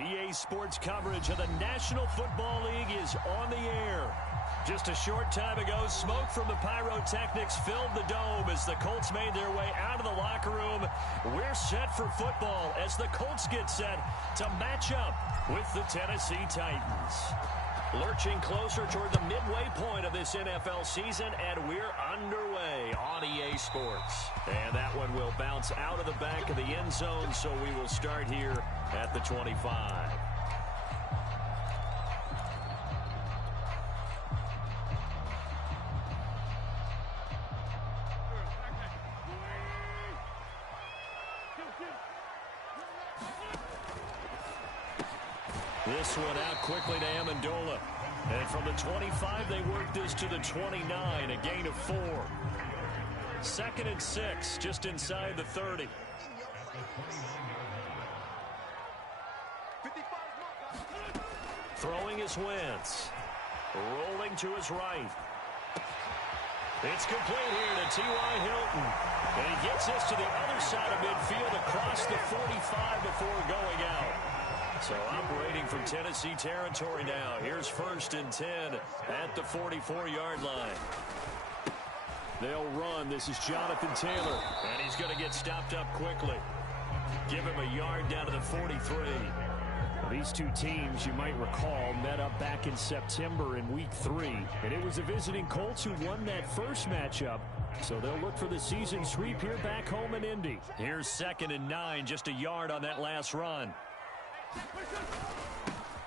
EA Sports coverage of the National Football League is on the air. Just a short time ago, smoke from the pyrotechnics filled the dome as the Colts made their way out of the locker room. We're set for football as the Colts get set to match up with the Tennessee Titans. Lurching closer toward the midway point of this NFL season, and we're underway on EA Sports. And that one will bounce out of the back of the end zone, so we will start here at the 25. This one out quickly to Amendola. And from the 25, they work this to the 29, a gain of 4. 2nd and 6, just inside the 30. Throwing is Wentz. Rolling to his right. It's complete here to T.Y. Hilton. And he gets this to the other side of midfield across the 45 before going out. So operating from Tennessee territory now. Here's 1st and 10 at the 44-yard line. They'll run. This is Jonathan Taylor. And he's going to get stopped up quickly. Give him a yard down to the 43. Well, these two teams, you might recall, met up back in September in Week 3. And it was the visiting Colts who won that first matchup. So they'll look for the season sweep here back home in Indy. Here's 2nd and 9, just a yard on that last run.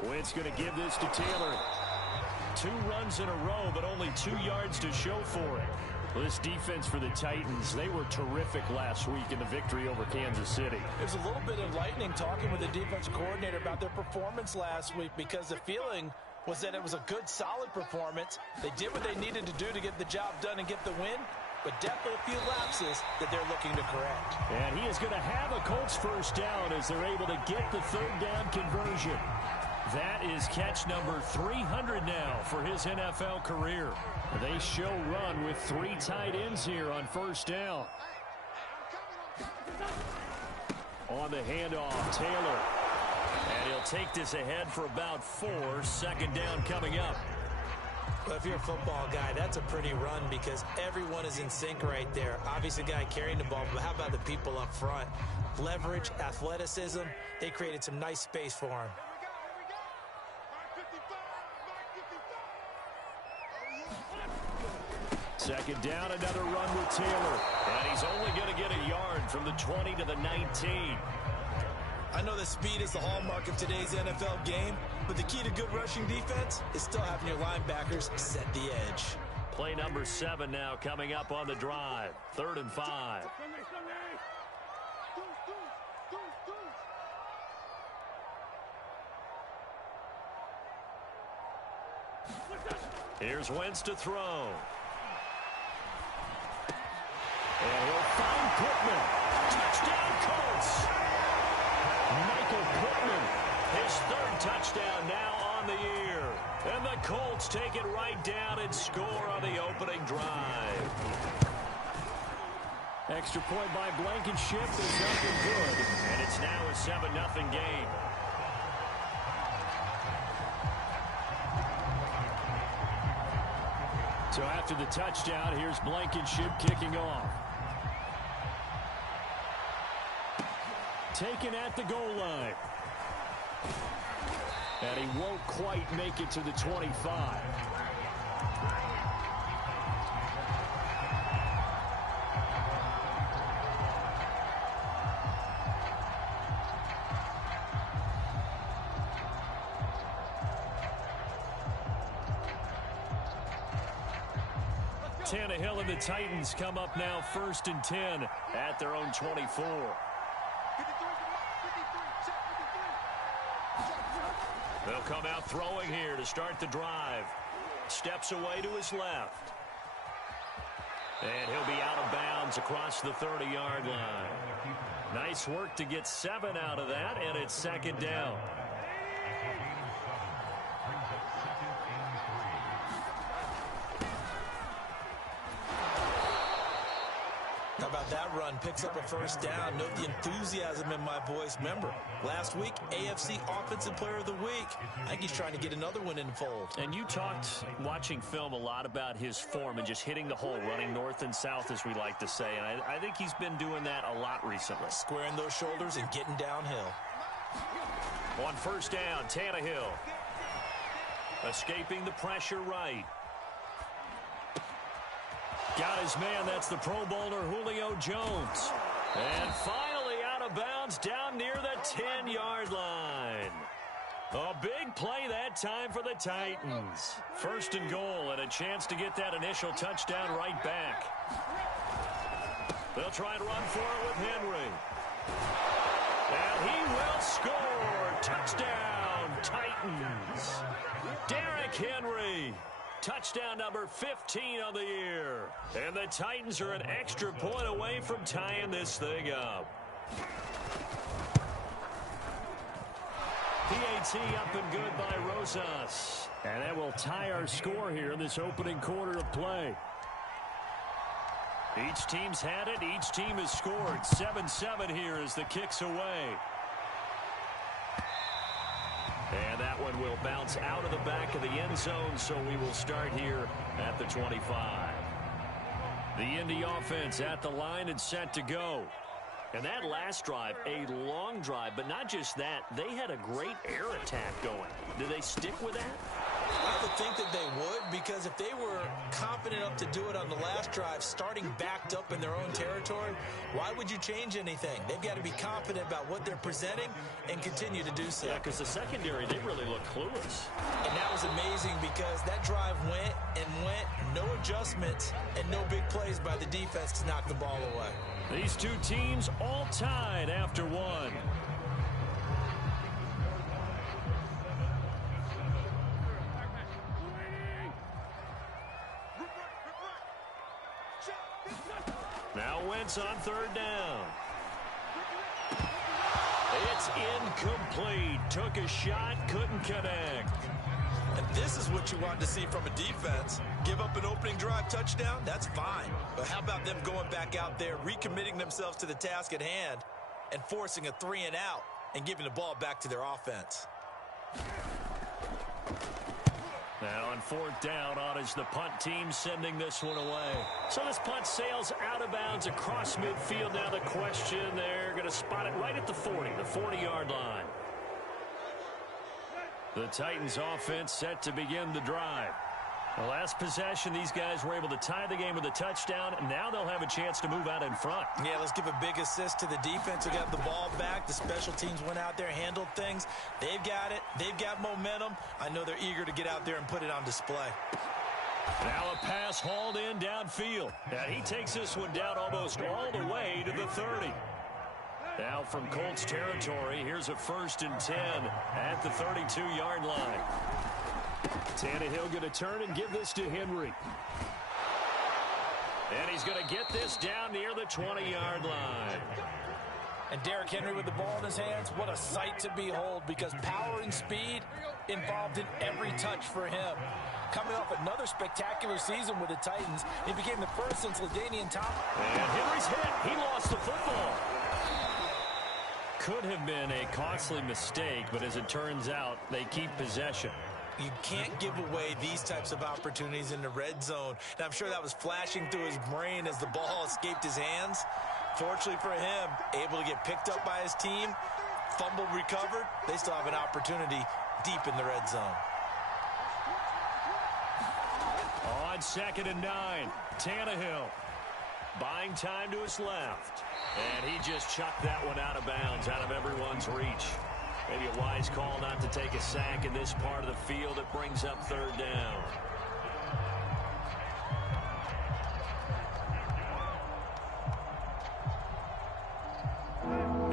Wentz going to give this to Taylor. 2 runs in a row, but only 2 yards to show for it. Well, this defense for the Titans, they were terrific last week in the victory over Kansas City. It was a little bit enlightening talking with the defense coordinator about their performance last week because the feeling was that it was a good, solid performance. They did what they needed to do to get the job done and get the win, but definitely a few lapses that they're looking to correct. And he is going to have a Colts first down as they're able to get the 3rd down conversion. That is catch number 300 now for his NFL career. They show run with 3 tight ends here on 1st down. On the handoff, Taylor. And he'll take this ahead for about 4. 2nd down coming up. Well, if you're a football guy, that's a pretty run because everyone is in sync right there. Obviously, the guy carrying the ball, but how about the people up front? Leverage, athleticism, they created some nice space for him. Second down, another run with Taylor. And he's only going to get a yard from the 20 to the 19. I know that speed is the hallmark of today's NFL game, but the key to good rushing defense is still having your linebackers set the edge. Play number 7 now coming up on the drive. 3rd and 5. Here's Wentz to throw. And he'll find Pittman. Touchdown, Colts! Michael Pittman, his 3rd touchdown now on the year. And the Colts take it right down and score on the opening drive. Extra point by Blankenship is up and good. And it's now a 7-0 game. So after the touchdown, here's Blankenship kicking off. Taken at the goal line. And he won't quite make it to the 25. Tannehill and the Titans come up now 1st and 10 at their own 24. They'll come out throwing here to start the drive. Steps away to his left. And he'll be out of bounds across the 30-yard line. Nice work to get 7 out of that, and it's 2nd down. Now about that run? Picks up a first down. Note the enthusiasm in my voice. Remember, last week, AFC Offensive Player of the Week. I think he's trying to get another one in the fold. And you talked, watching film, a lot about his form and just hitting the hole, running north and south, as we like to say. And I think he's been doing that a lot recently. Squaring those shoulders and getting downhill. On first down, Tannehill. Escaping the pressure right. Got his man. That's the Pro Bowler Julio Jones. And finally out of bounds down near the 10-yard line. A big play that time for the Titans. First and goal and a chance to get that initial touchdown right back. They'll try and run for it with Henry. And he will score. Touchdown, Titans. Derrick Henry. Touchdown number 15 on the year. And the Titans are an extra point away from tying this thing up. PAT up and good by Rosas. And that will tie our score here in this opening quarter of play. Each team's had it. Each team has scored. 7-7 here as the kick's away. And that one will bounce out of the back of the end zone, so we will start here at the 25. The Indy offense at the line and set to go. And that last drive, a long drive, but not just that, they had a great air attack going. Do they stick with that? I would think that they would, because if they were confident enough to do it on the last drive, starting backed up in their own territory, why would you change anything? They've got to be confident about what they're presenting and continue to do so. Yeah, because the secondary, they really look clueless. And that was amazing because that drive went and went, no adjustments, and no big plays by the defense to knock the ball away. These two teams all tied after one. Now Wentz on third down. It's incomplete. Took a shot, couldn't connect. And this is what you want to see from a defense. Give up an opening drive touchdown, that's fine. But how about them going back out there, recommitting themselves to the task at hand, and forcing a 3 and out and giving the ball back to their offense. Now on fourth down, on is the punt team sending this one away. So this punt sails out of bounds across midfield. Now the question, they're going to spot it right at the 40-yard line. The Titans offense set to begin the drive. The last possession, these guys were able to tie the game with a touchdown, and now they'll have a chance to move out in front. Yeah, let's give a big assist to the defense who got the ball back. The special teams went out there, handled things. They've got it. They've got momentum. I know they're eager to get out there and put it on display. Now a pass hauled in downfield. And he takes this one down almost all the way to the 30. Now from Colts territory, here's a 1st and 10 at the 32-yard line. Tannehill going to turn and give this to Henry. And he's going to get this down near the 20-yard line. And Derrick Henry with the ball in his hands, what a sight to behold, because power and speed involved in every touch for him. Coming off another spectacular season with the Titans, he became the first since LaDainian Thomas. And Henry's hit. He lost the football. Could have been a costly mistake, but as it turns out, they keep possession. You can't give away these types of opportunities in the red zone. And I'm sure that was flashing through his brain as the ball escaped his hands. Fortunately for him, able to get picked up by his team, fumble recovered. They still have an opportunity deep in the red zone. On 2nd and 9, Tannehill buying time to his left. And he just chucked that one out of bounds, out of everyone's reach. Maybe a wise call not to take a sack in this part of the field. It brings up 3rd down.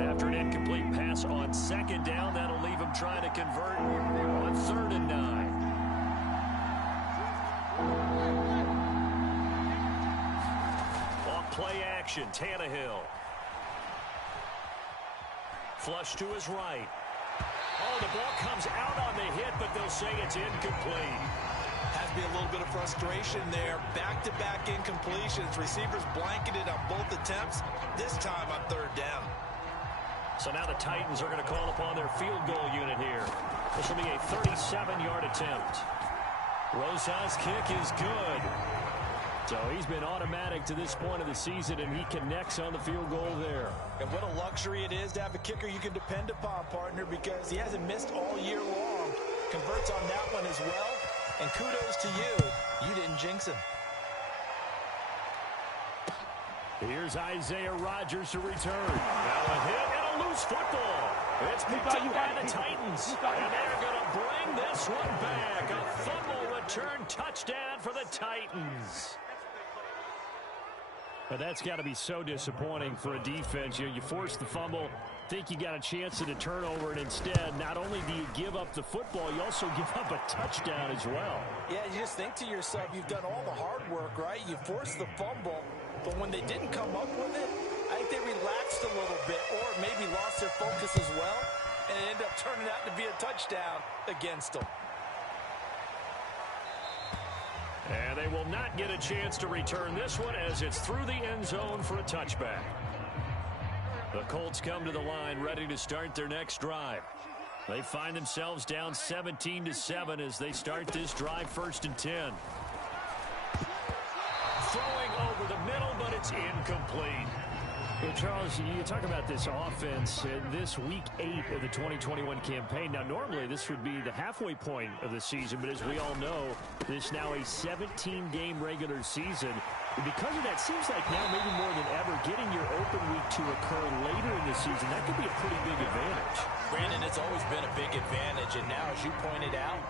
After an incomplete pass on 2nd down, that'll leave him trying to convert on 3rd and 9. Off play action, Tannehill. Flush to his right. Oh, the ball comes out on the hit, but they'll say it's incomplete. Had has to be a little bit of frustration there. Back-to-back incompletions. Receivers blanketed on both attempts, this time on third down. So now the Titans are going to call upon their field goal unit here. This will be a 37-yard attempt. Rosa's kick is good. So he's been automatic to this point of the season, and he connects on the field goal there. And what a luxury it is to have a kicker you can depend upon, partner, because he hasn't missed all year long. Converts on that one as well. And kudos to you. You didn't jinx him. Here's Isaiah Rodgers to return. Now a hit and a loose football. It's picked up by the Titans. And they're going to bring this one back. A fumble return touchdown for the Titans. But that's got to be so disappointing for a defense. You force the fumble, think you got a chance at a turnover, and instead, not only do you give up the football, you also give up a touchdown as well. Yeah, you just think to yourself, you've done all the hard work, right? You forced the fumble, but when they didn't come up with it, I think they relaxed a little bit or maybe lost their focus as well, and it ended up turning out to be a touchdown against them. And they will not get a chance to return this one as it's through the end zone for a touchback. The Colts come to the line ready to start their next drive. They find themselves down 17-7 as they start this drive 1st and 10. Throwing over the middle, but it's incomplete. Well, Charles, you talk about this offense this week 8 of the 2021 campaign. Now, normally this would be the halfway point of the season, but as we all know, this is now a 17-game regular season. And because of that, seems like now maybe more than ever, getting your open week to occur later in the season, that could be a pretty big advantage. Brandon, it's always been a big advantage, and now, as you pointed out,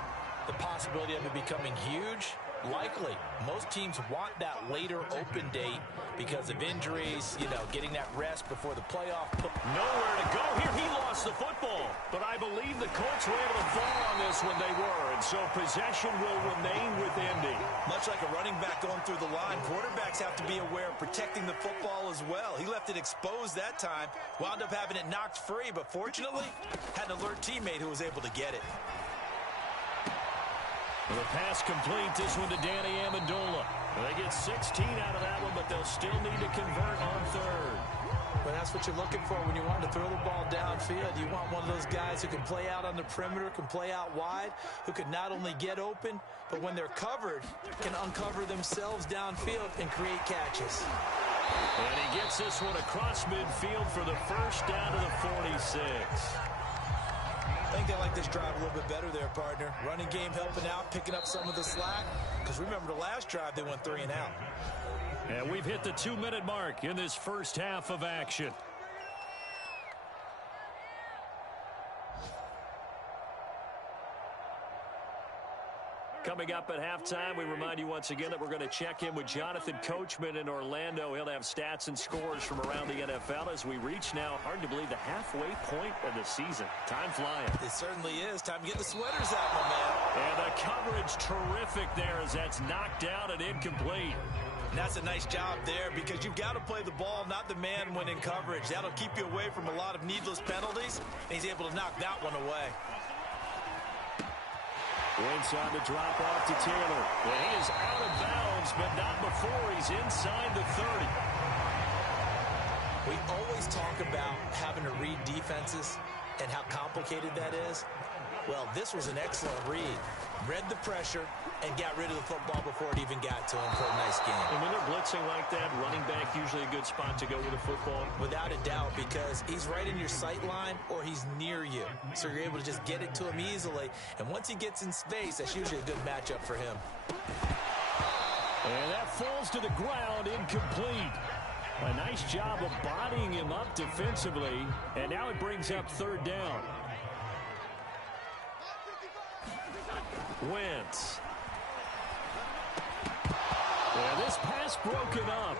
the possibility of it becoming huge, likely. Most teams want that later open date because of injuries, getting that rest before the playoff. Nowhere to go here. He lost the football, but I believe the Colts were able to fall on this when they were, and so possession will remain with Indy. Much like a running back going through the line, quarterbacks have to be aware of protecting the football as well. He left it exposed that time, wound up having it knocked free, but fortunately, had an alert teammate who was able to get it. The pass complete, this one to Danny Amendola. They get 16 out of that one, but they'll still need to convert on third. But that's what you're looking for when you want to throw the ball downfield. You want one of those guys who can play out on the perimeter, can play out wide, who can not only get open, but when they're covered, can uncover themselves downfield and create catches. And he gets this one across midfield for the first down to the 46. I think they like this drive a little bit better there, partner. Running game helping out, picking up some of the slack. Because remember, the last drive, they went 3 and out. And we've hit the 2-minute mark in this first half of action. Coming up at halftime, we remind you once again that we're going to check in with Jonathan Coachman in Orlando. He'll have stats and scores from around the NFL as we reach now, hard to believe, the halfway point of the season. Time flying. It certainly is. Time to get the sweaters out, my man. And the coverage terrific there as that's knocked down and incomplete. And that's a nice job there because you've got to play the ball, not the man when in coverage. That'll keep you away from a lot of needless penalties. And he's able to knock that one away. Wentz on the drop off to Taylor. And he is out of bounds, but not before he's inside the 30. We always talk about having to read defenses and how complicated that is. Well, this was an excellent read. Read the pressure and got rid of the football before it even got to him for a nice game. And when they're blitzing like that, running back usually a good spot to go with the football. Without a doubt, because he's right in your sight line or he's near you. So you're able to just get it to him easily. And once he gets in space, that's usually a good matchup for him. And that falls to the ground, incomplete. A nice job of bodying him up defensively. And now it brings up third down. Wentz. Yeah, this pass broken up.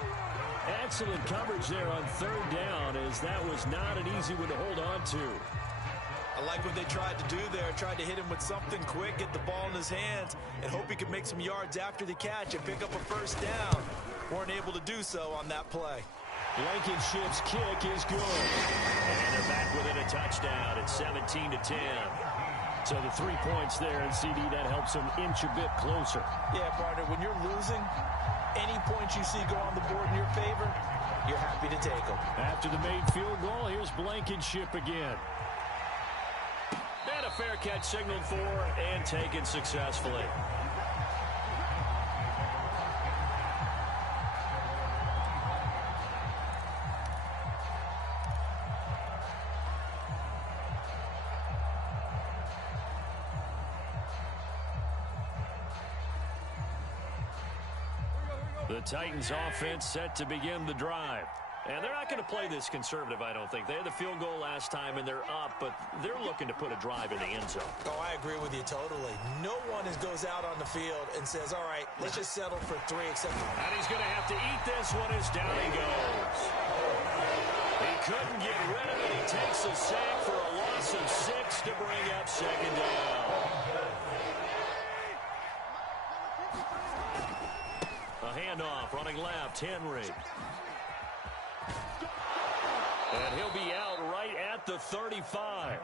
Excellent coverage there on third down as that was not an easy one to hold on to. I like what they tried to do there. Tried to hit him with something quick, get the ball in his hands, and hope he could make some yards after the catch and pick up a first down. Weren't able to do so on that play. Blankenship's kick is good. And they're back within a touchdown at 17-10. So the 3 points there, and CD, that helps them inch a bit closer. Yeah, partner, when you're losing, any points you see go on the board in your favor, you're happy to take them. After the made field goal, here's Blankenship again. And a fair catch signaled for and taken successfully. The Titans offense set to begin the drive. And they're not going to play this conservative, I don't think. They had the field goal last time, and they're up, but they're looking to put a drive in the end zone. Oh, I agree with you totally. No one goes out on the field and says, all right, let's just settle for 3 except... And he's going to have to eat this one as down he goes. He couldn't get rid of it. He takes a sack for a loss of 6 to bring up second down. A handoff running left, Henry. And he'll be out right at the 35.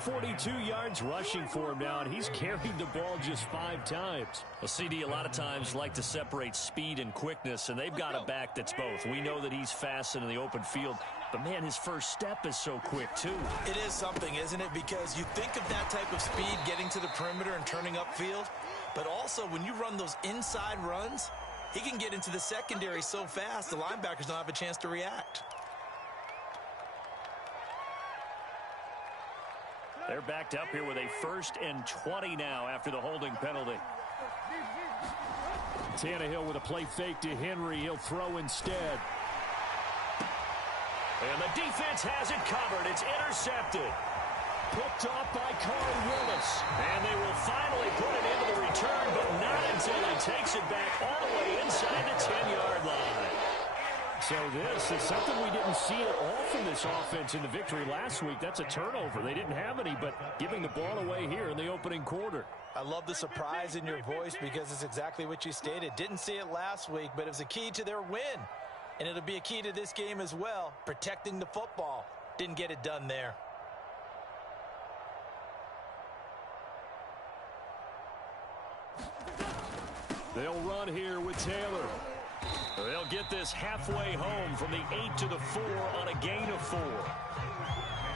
42 yards rushing for him now, and he's carried the ball just 5 times. Well, CD, a lot of times like to separate speed and quickness, and they've got a back that's both. We know that he's fast in the open field, but, man, his first step is so quick, too. It is something, isn't it? Because you think of that type of speed getting to the perimeter and turning upfield, but also when you run those inside runs, he can get into the secondary so fast the linebackers don't have a chance to react. They're backed up here with a 1st and 20 now after the holding penalty. Tannehill with a play fake to Henry. He'll throw instead. And the defense has it covered. It's intercepted. Picked off by Carl Willis. And they will finally put it into the return, but not until he takes it back all the way inside the 10-yard line. So this is something we didn't see at all from this offense in the victory last week. That's a turnover. They didn't have any, but giving the ball away here in the opening quarter. I love the surprise in your voice because it's exactly what you stated. Didn't see it last week, but it was a key to their win. And it'll be a key to this game as well, protecting the football. Didn't get it done there. They'll run here with Taylor. They'll get this halfway home from the 8 to the 4 on a gain of 4.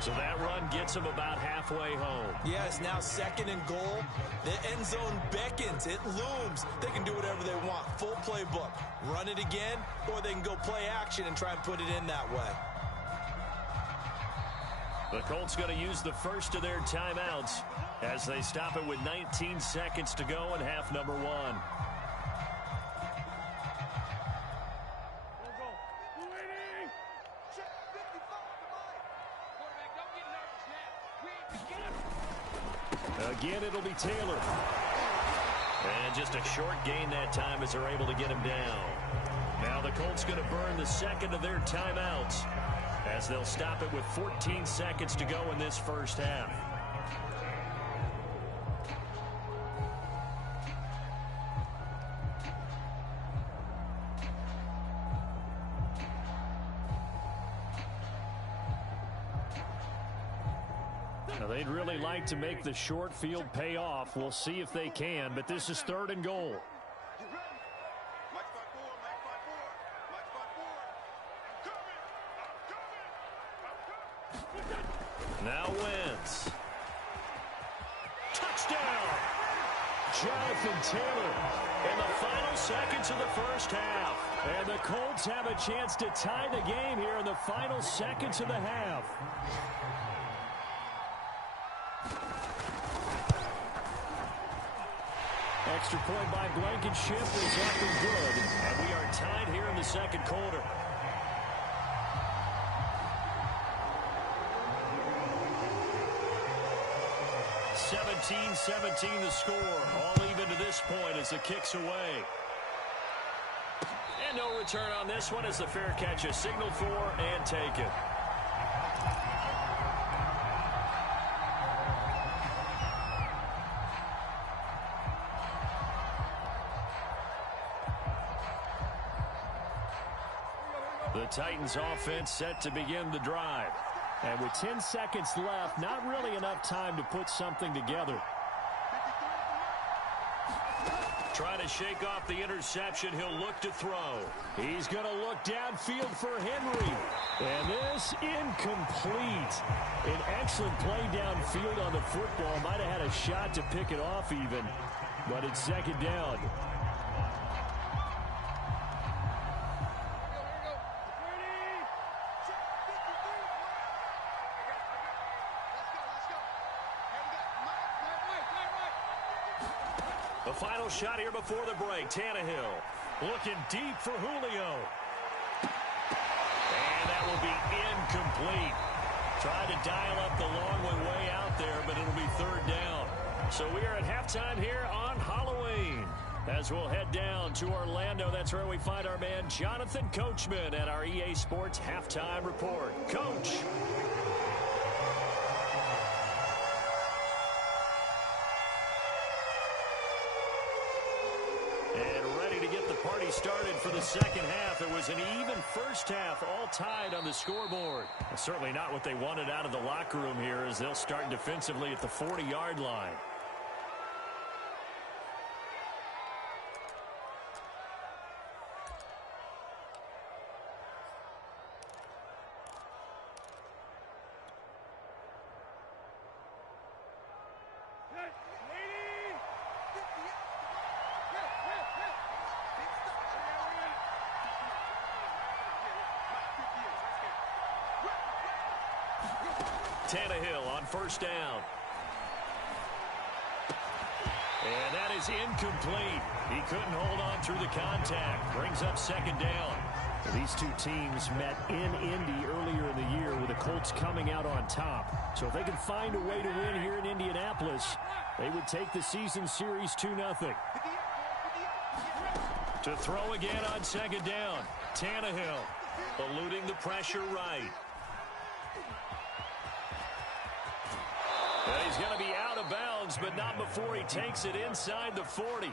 So that run gets them about halfway home. Yeah, it's now 2nd and goal. The end zone beckons. It looms. They can do whatever they want. Full playbook. Run it again, or they can go play action and try and put it in that way. The Colts going to use the first of their timeouts as they stop it with 19 seconds to go in half number 1. Again, it'll be Taylor. And just a short gain that time as they're able to get him down. Now the Colts going to burn the second of their timeouts as they'll stop it with 14 seconds to go in this first half. Now, they'd really like to make the short field pay off. We'll see if they can, but this is 3rd and goal. Now Wentz. Touchdown! Jonathan Taylor in the final seconds of the first half. And the Colts have a chance to tie the game here in the final seconds of the half. Extra point by Blankenship is up and good. And we are tied here in the second quarter. (17-17) the score. All even to this point as the kick's away. And no return on this one as the fair catch is signaled for and taken. The Titans offense set to begin the drive. And with 10 seconds left, not really enough time to put something together. Trying to shake off the interception. He'll look to throw. He's going to look downfield for Henry. And this incomplete. An excellent play downfield on the football. Might have had a shot to pick it off even. But it's second down. The final shot here before the break. Tannehill looking deep for Julio. And that will be incomplete. Tried to dial up the long way out there, but it'll be third down. So we are at halftime here on Halloween. As we'll head down to Orlando, that's where we find our man Jonathan Coachman at our EA Sports Halftime Report. Coach. Party started for the second half. It was an even first half, all tied on the scoreboard. Certainly not what they wanted out of the locker room here, as they'll start defensively at the 40-yard line. Tannehill on first down. And that is incomplete. He couldn't hold on through the contact. Brings up second down. These two teams met in Indy earlier in the year with the Colts coming out on top. So if they can find a way to win here in Indianapolis, they would take the season series 2-0. To throw again on second down. Tannehill eluding the pressure right. And he's going to be out of bounds, but not before he takes it inside the 40.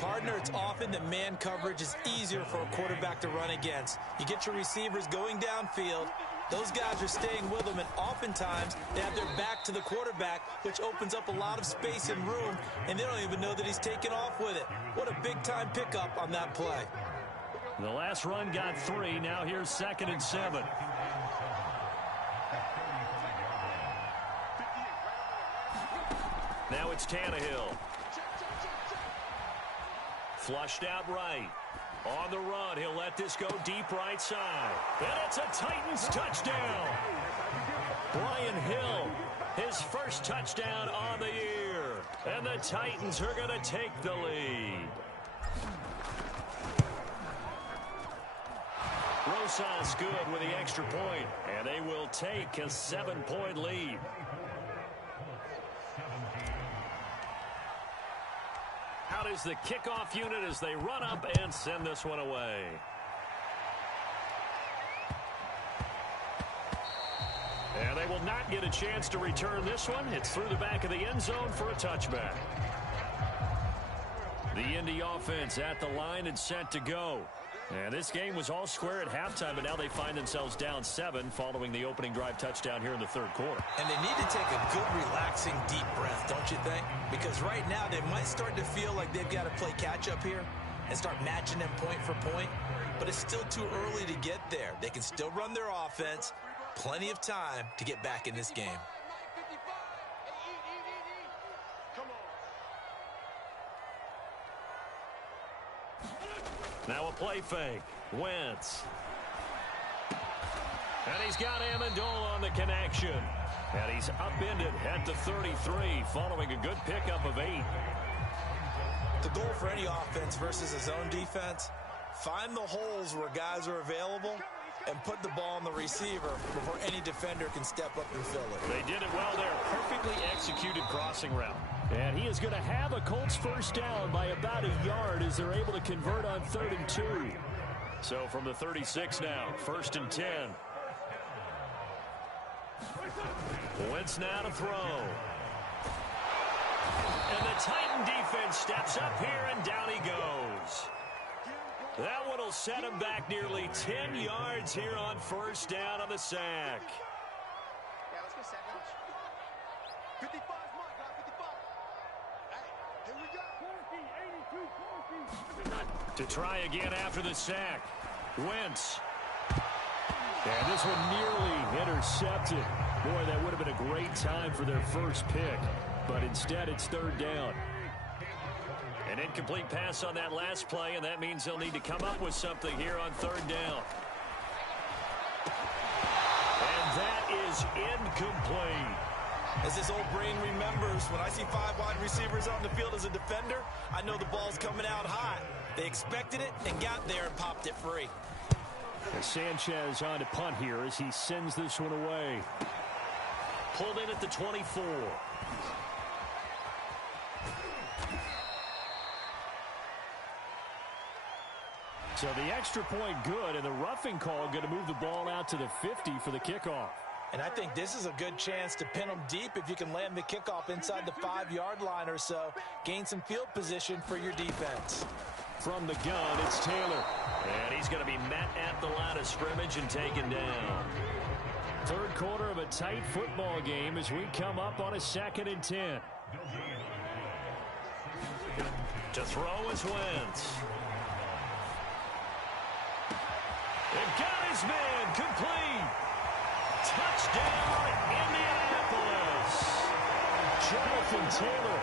Partner, it's often that man coverage is easier for a quarterback to run against. You get your receivers going downfield. Those guys are staying with him, and oftentimes they have their back to the quarterback, which opens up a lot of space and room, and they don't even know that he's taken off with it. What a big-time pickup on that play. The last run got 3. Now here's 2nd and 7. Now it's Tannehill. Flushed out right. On the run, he'll let this go deep right side. And it's a Titans touchdown. Brian Hill, his first touchdown on the year. And the Titans are going to take the lead. Rosas good with the extra point, and they will take a 7-point lead. Out is the kickoff unit as they run up and send this one away. And they will not get a chance to return this one. It's through the back of the end zone for a touchback. The Indy offense at the line and set to go. And this game was all square at halftime, but now they find themselves down 7 following the opening drive touchdown here in the third quarter. And they need to take a good, relaxing, deep breath, don't you think? Because right now they might start to feel like they've got to play catch-up here and start matching them point for point. But it's still too early to get there. They can still run their offense. Plenty of time to get back in this game. Now a play fake. Wentz. And he's got Amendola on the connection. And he's upended at the 33 following a good pickup of 8. The goal for any offense versus a zone defense, find the holes where guys are available and put the ball on the receiver before any defender can step up and fill it. They did it well there. Perfectly executed crossing route. And he is going to have a Colts first down by about a yard as they're able to convert on 3rd and 2. So from the 36 now, 1st and 10. Wentz now to throw. And the Titan defense steps up here, and down he goes. That one will set him back nearly 10 yards here on first down on the sack. To try again after the sack. Wentz. And this one nearly intercepted. Boy, that would have been a great time for their first pick. But instead, it's third down. An incomplete pass on that last play, and that means they'll need to come up with something here on third down. And that is incomplete. As this old brain remembers, when I see 5 wide receivers on the field as a defender, I know the ball's coming out hot. They expected it and got there and popped it free. And Sanchez on to punt here as he sends this one away. Pulled in at the 24. So the extra point good, and the roughing call going to move the ball out to the 50 for the kickoff. And I think this is a good chance to pin them deep if you can land the kickoff inside the 5-yard line or so. Gain some field position for your defense. From the gun, it's Taylor. And he's going to be met at the line of scrimmage and taken down. Third quarter of a tight football game as we come up on a 2nd and 10. To throw is Wentz. They've got his man complete. Touchdown, Indianapolis. Jonathan Taylor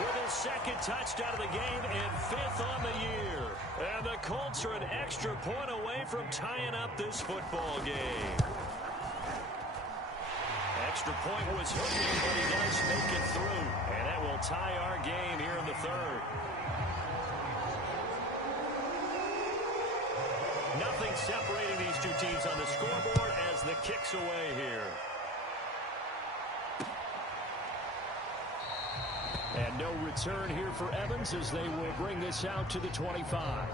with his 2nd touchdown of the game and 5th on the year. And the Colts are an extra point away from tying up this football game. Extra point was hooking, but he does make it through. And that will tie our game here in the 3rd. Nothing separating these two teams on the scoreboard as the kick's away here. And no return here for Evans as they will bring this out to the 25.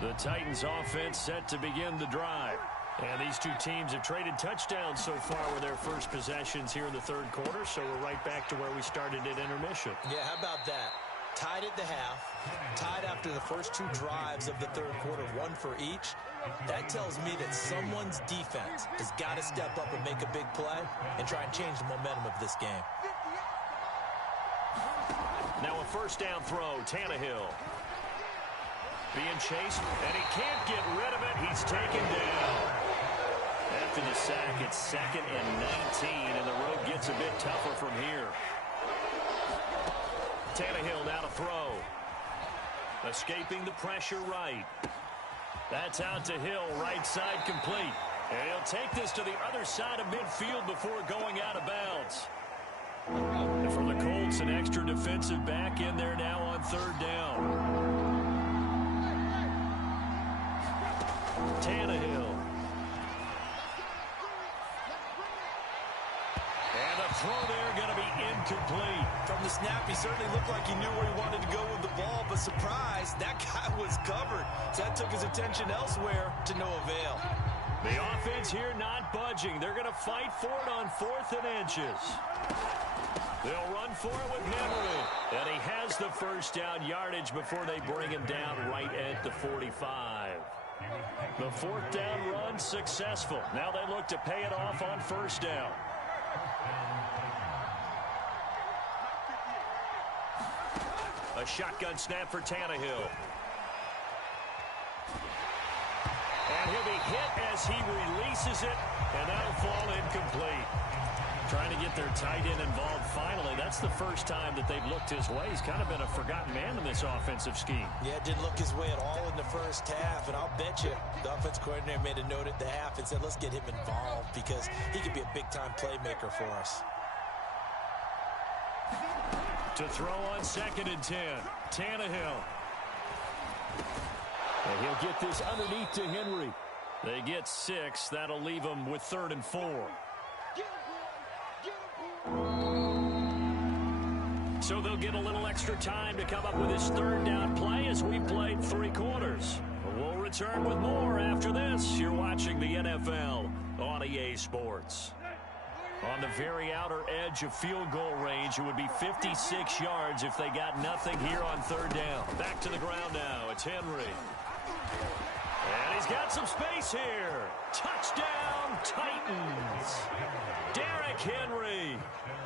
The Titans offense set to begin the drive. And these two teams have traded touchdowns so far with their first possessions here in the 3rd quarter, so we're right back to where we started at intermission. Yeah, how about that? Tied at the half, tied after the first 2 drives of the 3rd quarter, 1 for each. That tells me that someone's defense has got to step up and make a big play and try and change the momentum of this game. Now a first down throw, Tannehill. Being chased, and he can't get rid of it. He's taken down. After the sack, it's 2nd and 19, and the road gets a bit tougher from here. Tannehill now to throw. Escaping the pressure right. That's out to Hill, right side complete. And he'll take this to the other side of midfield before going out of bounds. And for the Colts, an extra defensive back in there now on 3rd down. Tannehill. And the throw there going to be incomplete. From the snap, he certainly looked like he knew where he wanted to go with the ball, but surprise, that guy was covered. So that took his attention elsewhere to no avail. The offense here not budging. They're going to fight for it on 4th and inches. They'll run for it with Henry. And he has the first down yardage before they bring him down right at the 45. The 4th down run successful. Now they look to pay it off on 1st down. A shotgun snap for Tannehill. And he'll be hit as he releases it, and that'll fall incomplete. Trying to get their tight end involved finally. That's the first time that they've looked his way. He's kind of been a forgotten man in this offensive scheme. Yeah, didn't look his way at all in the first half, and I'll bet you the offense coordinator made a note at the half and said, let's get him involved because he could be a big-time playmaker for us. To throw on 2nd and 10, Tannehill. And he'll get this underneath to Henry. They get 6. That'll leave them with 3rd and 4. So they'll get a little extra time to come up with his 3rd down play as we played 3 quarters. We'll return with more after this. You're watching the NFL on EA Sports. On the very outer edge of field goal range, it would be 56 yards if they got nothing here on third down. Back to the ground now. It's Henry. And he's got some space here. Touchdown, Titans. Derrick Henry,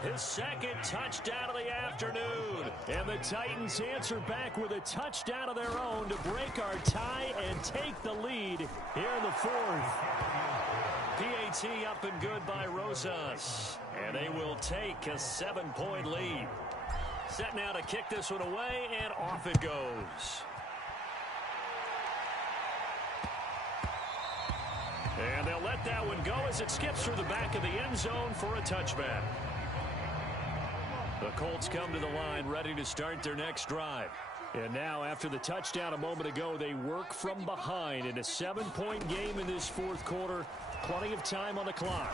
his second touchdown of the afternoon. And the Titans answer back with a touchdown of their own to break our tie and take the lead here in the fourth. PAT up and good by Rosas. And they will take a 7-point lead. Set now to kick this one away, and off it goes. And they'll let that one go as it skips through the back of the end zone for a touchback. The Colts come to the line ready to start their next drive. And now after the touchdown a moment ago, they work from behind in a 7-point game in this fourth quarter. Plenty of time on the clock.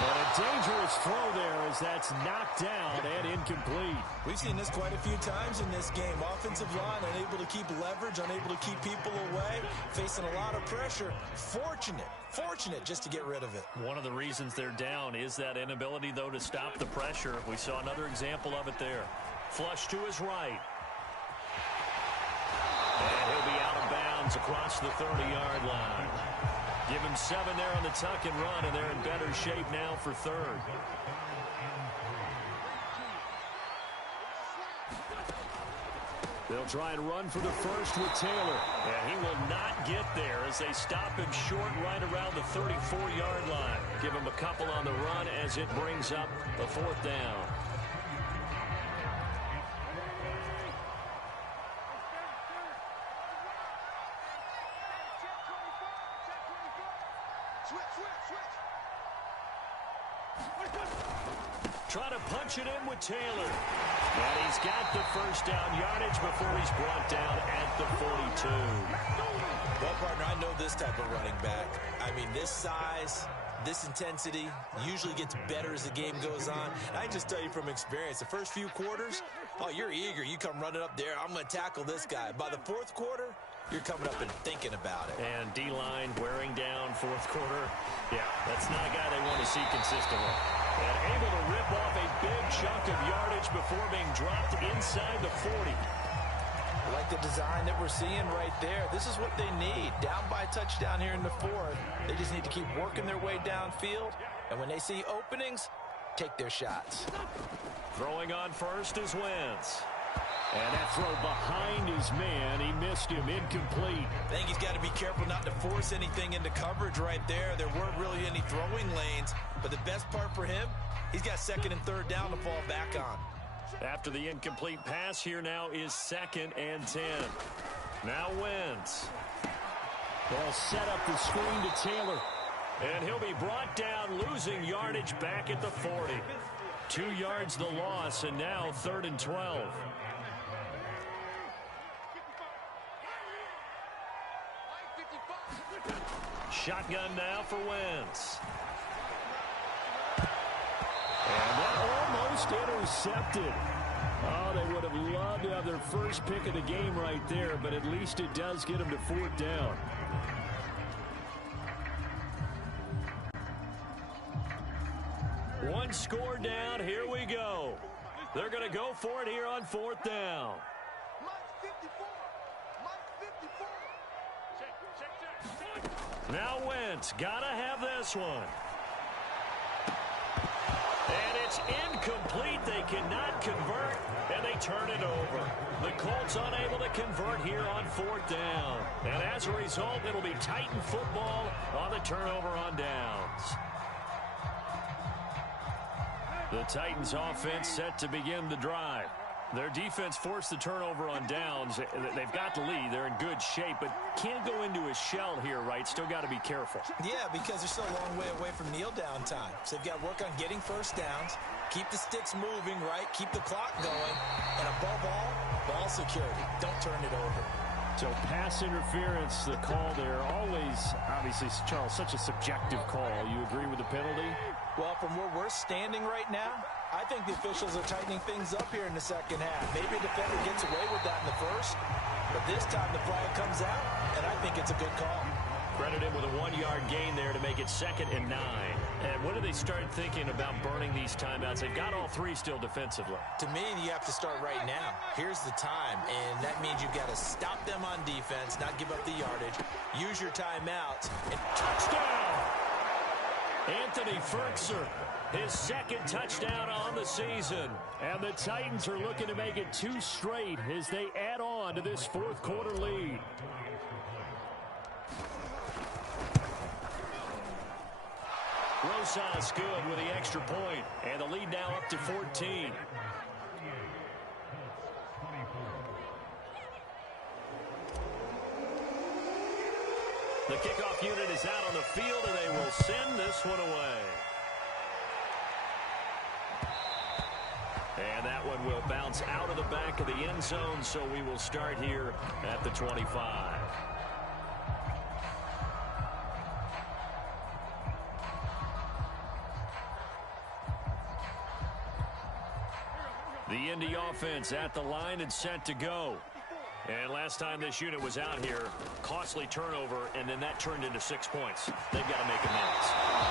And a dangerous throw there as that's knocked down and incomplete. We've seen this quite a few times in this game. Offensive line unable to keep leverage, unable to keep people away, facing a lot of pressure. Fortunate just to get rid of it. One of the reasons they're down is that inability, though, to stop the pressure. We saw another example of it there. Flush to his right. And he'll be out of bounds across the 30-yard line. Give him 7 there on the tuck and run, and they're in better shape now for third. They'll try and run for the first with Taylor. And he will not get there as they stop him short right around the 34-yard line. Give him a couple on the run as it brings up the fourth down. Try to punch it in with Taylor. And he's got the first down yardage before he's brought down at the 42. Well, partner, I know this type of running back. I mean, this size, this intensity usually gets better as the game goes on. And I just tell you from experience, the first few quarters, oh, you're eager. You come running up there. I'm going to tackle this guy. By the fourth quarter, you're coming up and thinking about it. And D-line wearing down fourth quarter. Yeah, that's not a guy they want to see consistently. And able to rip off a big chunk of yardage before being dropped inside the 40. I like the design that we're seeing right there. This is what they need. Down by a touchdown here in the fourth. They just need to keep working their way downfield. And when they see openings, take their shots. Throwing on first is Wentz. And that throw behind his man, he missed him, incomplete. I think he's got to be careful not to force anything into coverage right there. There weren't really any throwing lanes, but the best part for him, he's got second and third down to fall back on. After the incomplete pass, here now is 2nd and 10. Now Wentz. They'll set up the screen to Taylor. And he'll be brought down, losing yardage back at the 40. 2 yards the loss, and now 3rd and 12. Shotgun now for Wentz. And that almost intercepted. Oh, they would have loved to have their first pick of the game right there, but at least it does get them to 4th down. One score down. Here we go. They're going to go for it here on 4th down. Now Wentz, gotta have this one. And it's incomplete. They cannot convert, and they turn it over. The Colts unable to convert here on 4th down. And as a result, it'll be Titan football on the turnover on downs. The Titans offense set to begin the drive. Their defense forced the turnover on downs. They've got the lead. They're in good shape, but can't go into a shell here, right? Still got to be careful. Yeah, because they're still a long way away from kneel down time. So they've got to work on getting first downs, keep the sticks moving, right? Keep the clock going. And above all, ball security. Don't turn it over. So pass interference, the call there. Always, obviously, Charles, such a subjective call. You agree with the penalty? Well, from where we're standing right now, I think the officials are tightening things up here in the second half. Maybe a defender gets away with that in the first, but this time the flag comes out, and I think it's a good call. Credit him with a 1-yard gain there to make it 2nd and 9. And when do they start thinking about burning these timeouts? They've got all three still defensively. To me, you have to start right now. Here's the time, and that means you've got to stop them on defense, not give up the yardage, use your timeouts, and touchdown! Anthony Fertzer, his second touchdown on the season. And the Titans are looking to make it 2 straight as they add on to this fourth quarter lead. Rosas good with the extra point, and the lead now up to 14. The kickoff unit is out on the field, and they will send this one away. And that one will bounce out of the back of the end zone, so we will start here at the 25. The Indy offense at the line and set to go. And last time this unit was out here, costly turnover, and then that turned into 6 points. They've got to make amends.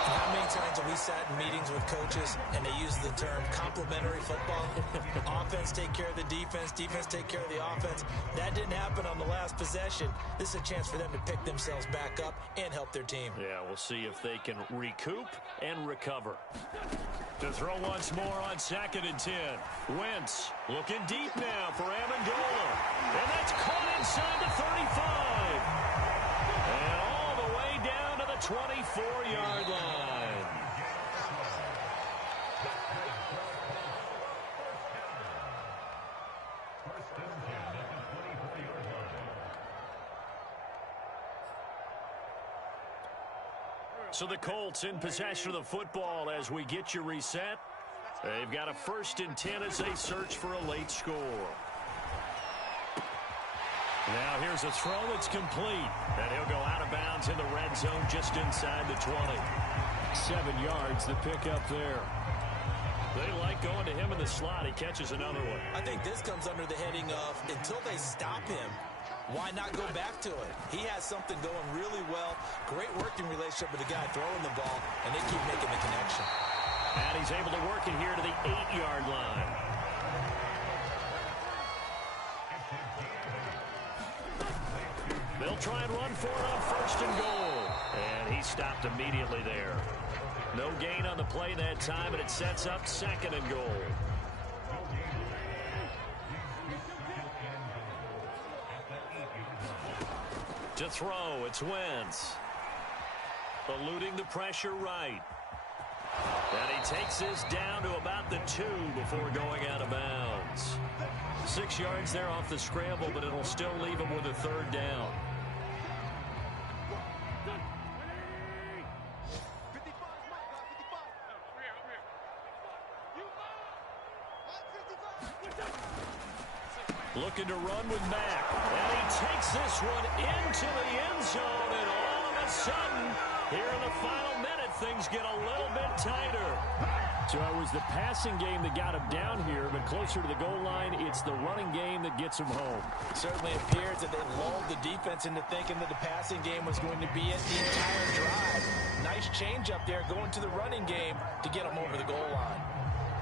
How many times have we sat in meetings with coaches and they use the term complementary football? Offense take care of the defense, defense take care of the offense. That didn't happen on the last possession. This is a chance for them to pick themselves back up and help their team. Yeah, we'll see if they can recoup and recover. To throw once more on 2nd and 10. Wentz looking deep now for Amendola. And that's caught inside the 35. And all the way down to the 24-yard line. So the Colts in possession of the football as we get you reset. They've got a 1st and 10 as they search for a late score. Now here's a throw that's complete. And he'll go out of bounds in the red zone just inside the 20. 7 yards the pick up there. They like going to him in the slot. He catches another one. I think this comes under the heading of until they stop him, why not go back to it? He has something going really well. Great working relationship with the guy throwing the ball, and they keep making the connection. And he's able to work it here to the 8-yard line. They'll try and run for it on 1st and goal. And he stopped immediately there. No gain on the play that time, and it sets up 2nd and goal. To throw, it's Wentz. Eluding the pressure right. And he takes this down to about the 2 before going out of bounds. 6 yards there off the scramble, but it'll still leave him with a 3rd down. Looking to run with Mack. And he takes this one into the end zone. And all of a sudden, here in the final minute, things get a little bit tighter. So it was the passing game that got him down here, but closer to the goal line, it's the running game that gets him home. Certainly appears that they lulled the defense into thinking that the passing game was going to be it the entire drive. Nice change up there going to the running game to get him over the goal line.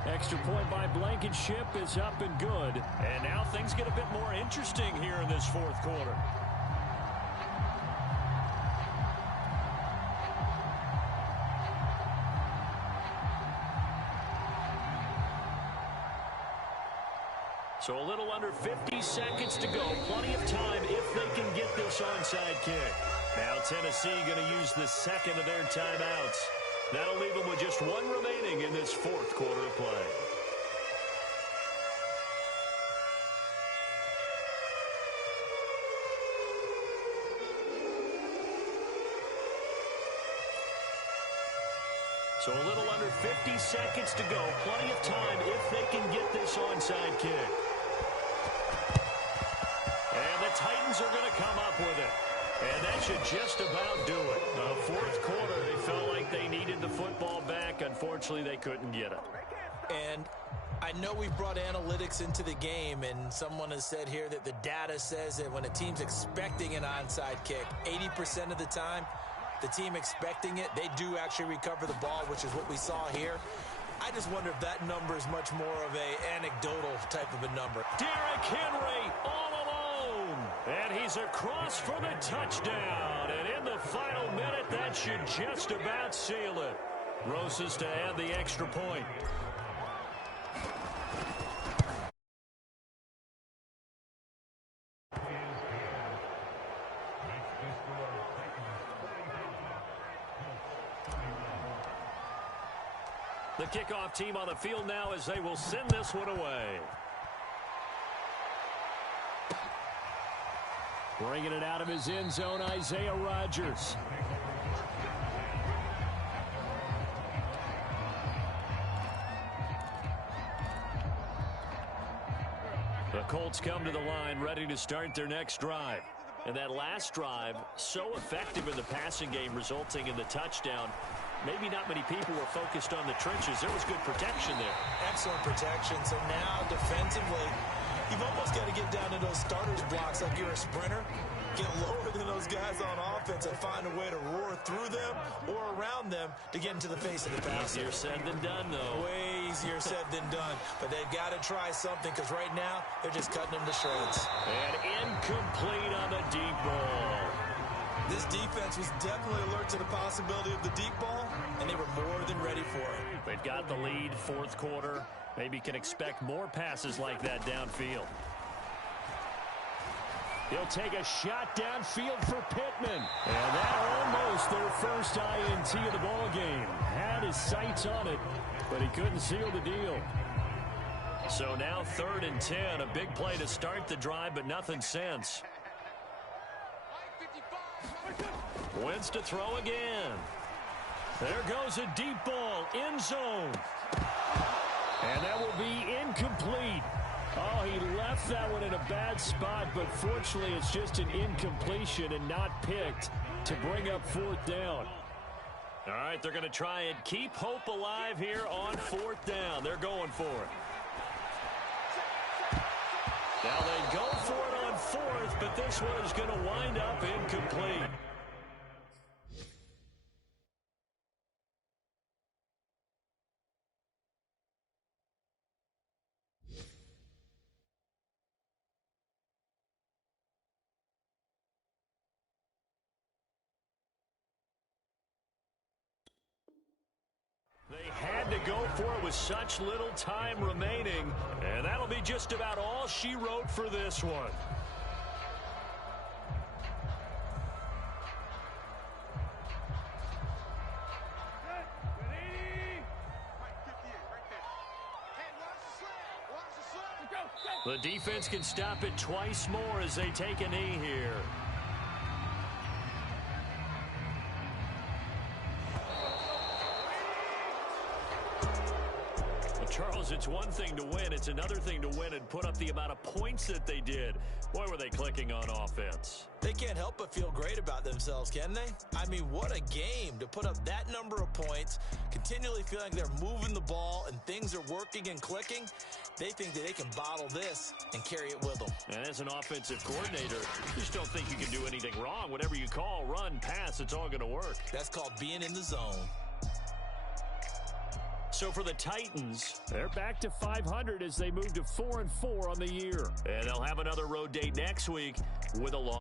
Extra point by Blankenship is up and good. And now things get a bit more interesting here in this 4th quarter. So a little under 50 seconds to go. Plenty of time if they can get this onside kick. Now Tennessee going to use the 2nd of their timeouts. That'll leave them with just 1 remaining in this 4th quarter of play. So a little under 50 seconds to go. Plenty of time if they can get this onside kick. And the Titans are going to come up with it. And that should just about do it. The 4th quarter, they felt like they needed the football back. Unfortunately, they couldn't get it. And I know we brought analytics into the game, and someone has said here that the data says that when a team's expecting an onside kick, 80% of the time, the team expecting it, they do actually recover the ball, which is what we saw here. I just wonder if that number is much more of a anecdotal type of a number. Derrick Henry all alone. And he's across for the touchdown. And in the final minute, that should just about seal it. Rosas to add the extra point. The kickoff team on the field now as they will send this one away. Bringing it out of his end zone, Isaiah Rodgers. The Colts come to the line ready to start their next drive. And that last drive, so effective in the passing game, resulting in the touchdown. Maybe not many people were focused on the trenches. There was good protection there. Excellent protection. So now defensively, you've almost got to get down to those starters blocks like you're a sprinter. Get lower than those guys on offense and find a way to roar through them or around them to get into the face of the passer. Easier said than done, though. Way easier said than done. But they've got to try something because right now they're just cutting them to shreds. And incomplete on the deep ball. This defense was definitely alert to the possibility of the deep ball, and they were more than ready for it. They've got the lead, fourth quarter. Maybe can expect more passes like that downfield. He'll take a shot downfield for Pittman. And that almost their first INT of the ball game. Had his sights on it, but he couldn't seal the deal. So now 3rd and 10. A big play to start the drive, but nothing since. Wentz to throw again. There goes a deep ball, end zone. And that will be incomplete. Oh, he left that one in a bad spot, but fortunately it's just an incompletion and not picked to bring up 4th down. All right, they're going to try and keep hope alive here on 4th down. They're going for it. Now they go for it on 4th, but this one is going to wind up incomplete. They had to go for it with such little time remaining, and that'll be just about all she wrote for this one. The defense can stop it twice more as they take a knee here. Charles, it's one thing to win. It's another thing to win and put up the amount of points that they did. Boy, were they clicking on offense. They can't help but feel great about themselves, can they? I mean, what a game to put up that number of points, continually feeling like they're moving the ball and things are working and clicking. They think that they can bottle this and carry it with them. And as an offensive coordinator, you just don't think you can do anything wrong. Whatever you call, run, pass, it's all going to work. That's called being in the zone. So for the Titans, they're back to 500 as they move to 4-4 on the year. And they'll have another road date next week with a long